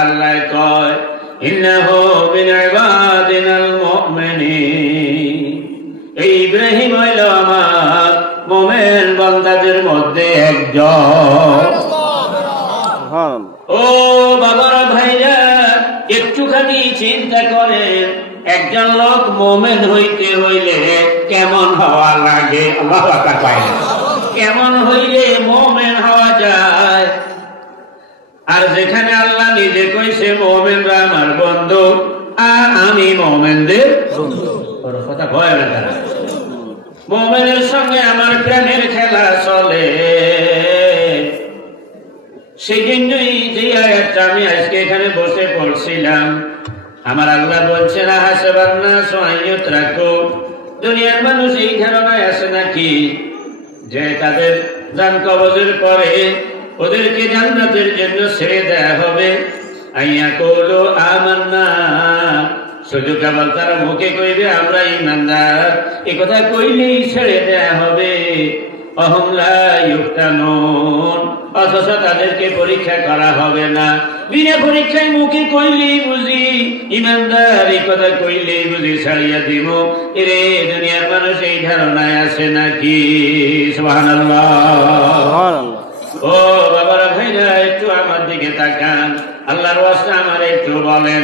আল্লাহ কয় ইন্নাহু মিন ইবাদিনাল মুমিনিন, এই ইব্রাহিম হইল আমার মুমিন বান্দাদের মধ্যে একজন। ও বাবারা ভাইরা, একটুখানি চিন্তা করেন, একজন লোক মুমিন হইতে হইলে কেমন হওয়া লাগে? আল্লাহু আকবার কয়, কেমন হইলে মুমিন হওয়া যায়? আর যেখানে আল্লাহ নিজে কইছে মুমিনরা আমার বন্ধু, আর আমি মুমিনদের বন্ধু, ওর কথা কয় না তারা। মুমিনের সঙ্গে আমার প্রেমের খেলা চলে। সেই জন্যই যে আয়াতটা আমি আজকে এখানে বসে পড়ছিলাম, আমার আল্লাহ বলছেন হাসিবান্নাসু আন ইউতরাকু, দুনিয়ার মানুষ এই ধারণায় আছে নাকি যে তাদের জান কবজের পরে ওদেরকে জান্নাতের জন্য ছেড়ে দেয়া হবে? আইয়াকুলু আমান্না, শুধু কেবল তারা মুখে কইবে আমরা ঈমানদার, এই কথা কইলেই ছেড়ে দেয়া হবে। অহুম লা ইফতানুন, অথচ তাদেরকে পরীক্ষা করা হবে না। বিনা পরীক্ষায় মুখে কইলেই বুঝি ঈমানদার, এই কথা কইলেই বুঝি ছাড়িয়া দিব। এরে দুনিয়ার মানুষ এই ধারণায় আছে নাকি? সুবহানাল্লাহ। ও বাবারা ভাইরা, একটু আমার দিকে তাকান, আল্লাহর ওয়াস্তে আমার একটু বলেন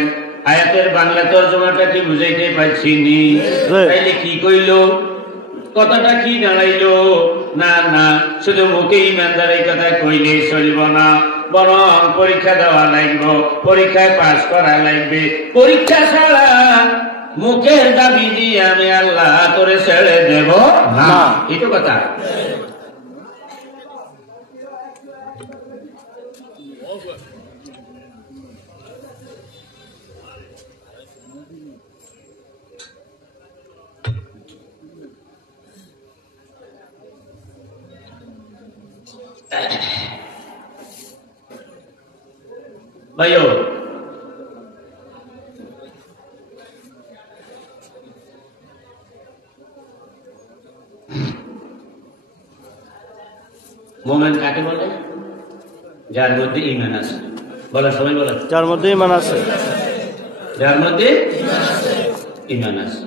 আয়াতের বাংলা তরজমাটা কি বুঝাইতে পারছি নি? তাইলে কি কইল, কথাটা কি দাঁড়াইলো? না না, শুধু মুখে ঈমানদার এই কথা কইলেই চলব না, বরং পরীক্ষা দেওয়া লাগবে, পরীক্ষায় পাস করা লাগবে। পরীক্ষা ছাড়া মুখের দাবি দিয়ে আমি আল্লাহ তোরে ছেড়ে দেব না, এই তো কথা। ভাইও মুমিন কাকে বলে? যার মধ্যে ঈমান আছে। বলে সবাই বলে, যার মধ্যে ঈমান আছে, যার মধ্যে ঈমান আছে,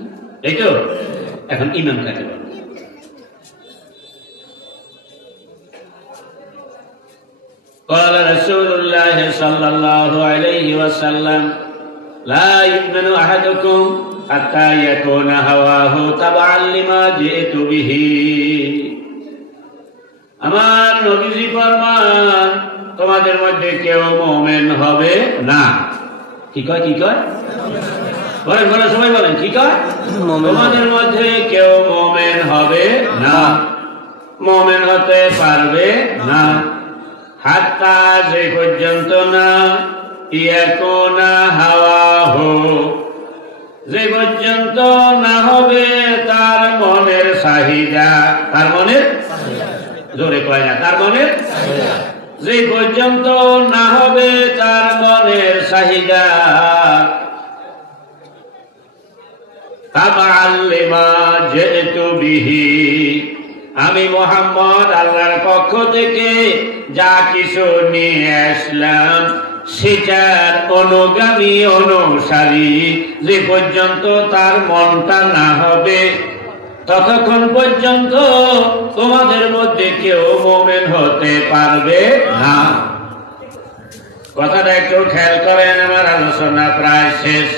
এই তো। এখন ঈমান কাকে বলে? قال رسول الله صلى الله عليه وسلم لا يؤمن أحدكم حتى يكون هواه تبعا لما جئت به। আমার নবীজি ফরমান, তোমাদের মধ্যে কেউ মুমিন হবে না। কি কয়? কি কয়? বলেন বলেন, সবাই বলেন, কি কয়? তোমাদের মধ্যে কেউ মুমিন হবে না, মুমিন হতে পারবে না হাত্তা, যে পর্যন্ত না ইয়াকুনা হাওয়াহু, যে পর্যন্ত না হবে তার মনের চাহিদা। তার মনের, জোরে কয় না, তার মনের, যে পর্যন্ত না হবে তার মনের চাহিদা তাবাআন লিমা জিতু বিহি, আমি মুহাম্মদ আল্লাহর পক্ষ থেকে যা কিছু নিয়ে আসলাম সেটার অনুগামী অনুসারী, যে পর্যন্ত তার মনটা না হবে ততক্ষণ পর্যন্ত তোমাদের মধ্যে কেউ মুমিন হতে পারবে না। কথাটা একটু খেয়াল করেন, আমার আলোচনা প্রায় শেষ।